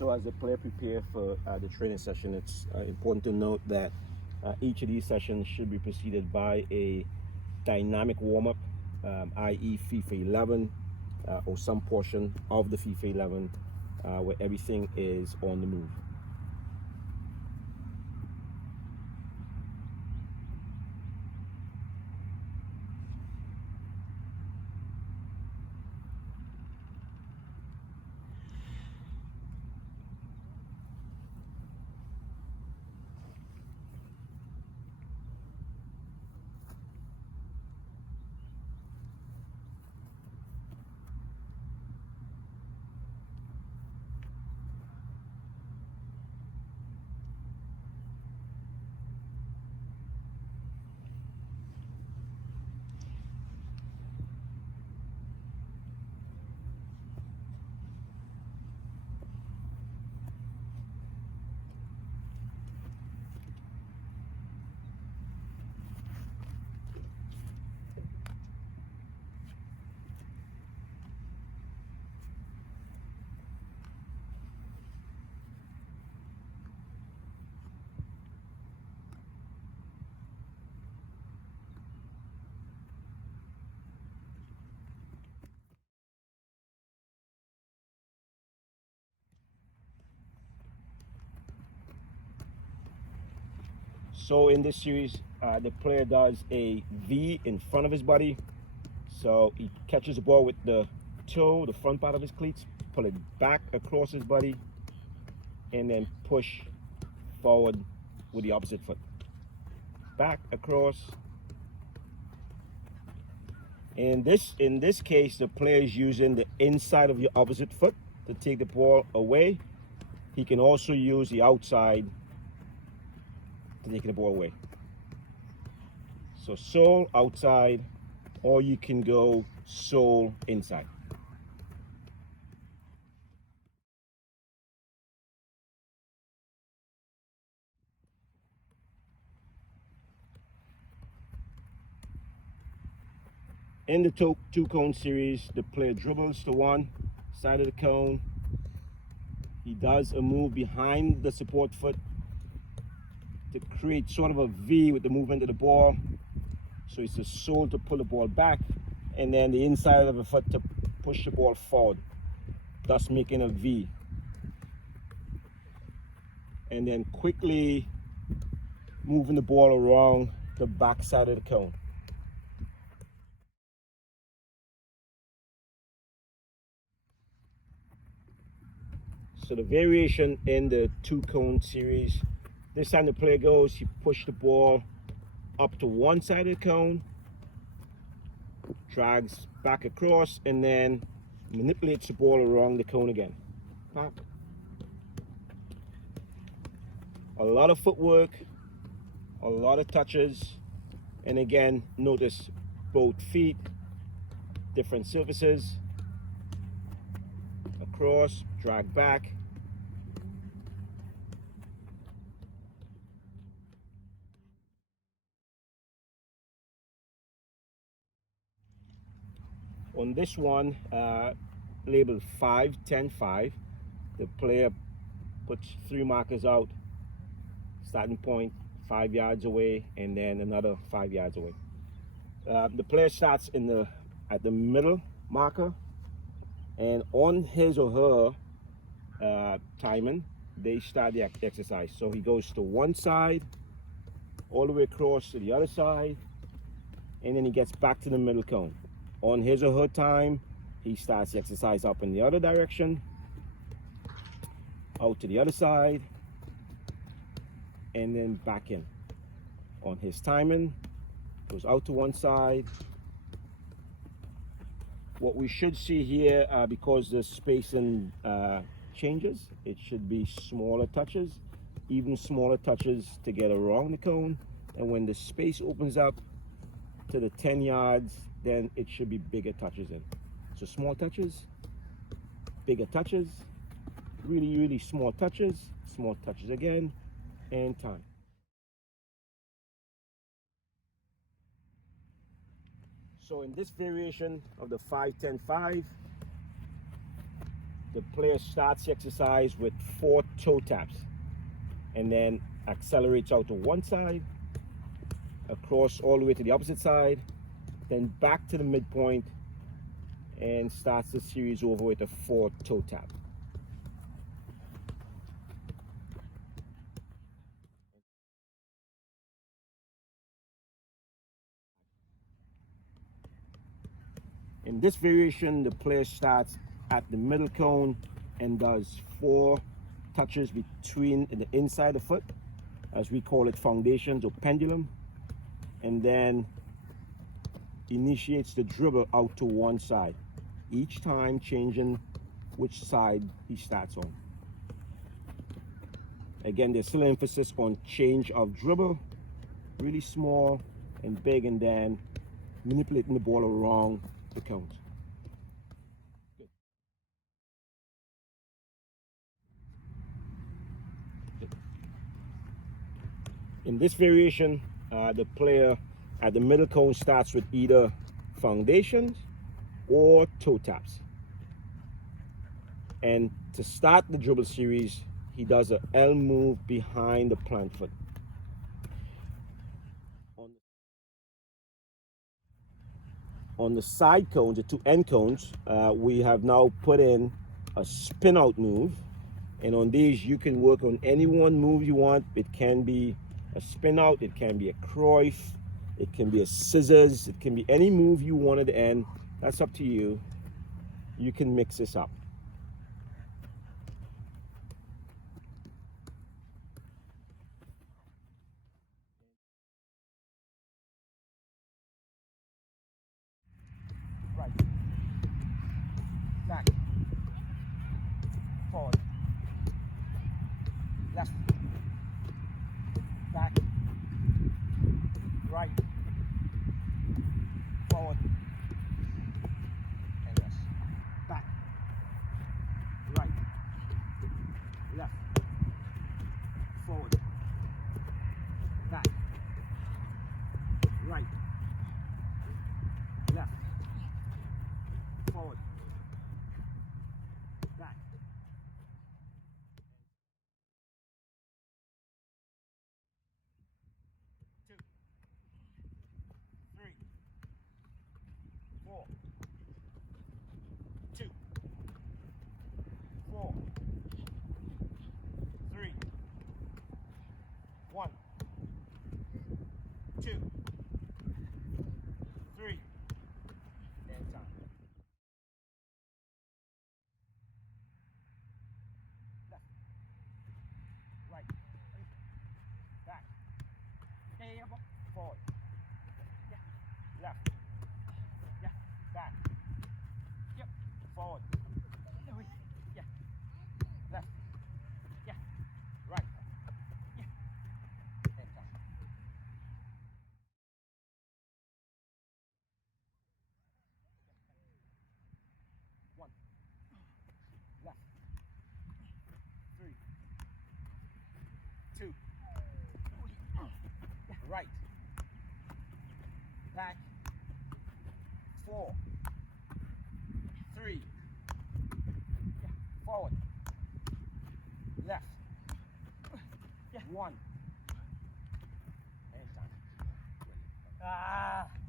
So as the player prepare for the training session, it's important to note that each of these sessions should be preceded by a dynamic warm-up, i.e. FIFA 11 or some portion of the FIFA 11 where everything is on the move. So in this series, the player does a V in front of his body. So he catches the ball with the toe, the front part of his cleats, pull it back across his body, and then push forward with the opposite foot. Back, across. In this case, the player is using the inside of your opposite foot to take the ball away. He can also use the outside to take the ball away. So sole outside, or you can go sole inside. In the two cone series, the player dribbles to one side of the cone. He does a move behind the support foot to create sort of a V with the movement of the ball. So it's the sole to pull the ball back, and then the inside of the foot to push the ball forward, thus making a V. And then quickly moving the ball around the back side of the cone. So the variation in the two cone series, this time the player goes, he pushes the ball up to one side of the cone, drags back across, and then manipulates the ball around the cone again. Pop. A lot of footwork, a lot of touches, and again, notice both feet, different surfaces, across, drag back. On this one, labeled 5, 10, 5, the player puts 3 markers out, starting point 5 yards away, and then another 5 yards away. The player starts at the middle marker, and on his or her timing, they start the exercise. So he goes to one side, all the way across to the other side, and then he gets back to the middle cone. On his or her time, he starts the exercise up in the other direction, out to the other side, and then back in. On his timing, goes out to one side. What we should see here, because the spacing changes, it should be smaller touches, even smaller touches to get around the cone. And when the space opens up to the 10 yards, then it should be bigger touches in. So small touches, bigger touches, really, really small touches again, and time. So in this variation of the 5, 10, 5, the player starts the exercise with 4 toe taps and then accelerates out to one side, across all the way to the opposite side, then back to the midpoint, and starts the series over with a 4 toe tap. In this variation, the player starts at the middle cone and does 4 touches between the inside the foot, as we call it foundations or pendulum, and then initiates the dribble out to one side, each time changing which side he starts on. Again, there's still emphasis on change of dribble, really small and big, and then manipulating the ball around the cones. In this variation, the player at the middle cone starts with either foundations or toe taps. And to start the dribble series, he does an L move behind the plant foot. On the side cones, the 2 end cones, we have now put in a spin out move. And on these, you can work on any one move you want. It can be a spin out, it can be a Cruyff, it can be a scissors, it can be any move you want at the end. That's up to you. You can mix this up. Right, back, forward, left, back, right, forward, and yes, back, right, left, forward, back, right, left, forward, back. 2, 3, 4, 2, 4, 3, 1, 2, 3, and time. Left, right, back, forward, yeah, left, yeah, back, yep, forward, yeah, left, yeah, right, yeah, and time. 1, left, 3, 2, right, back, 4, 3, forward, left, 1, and time.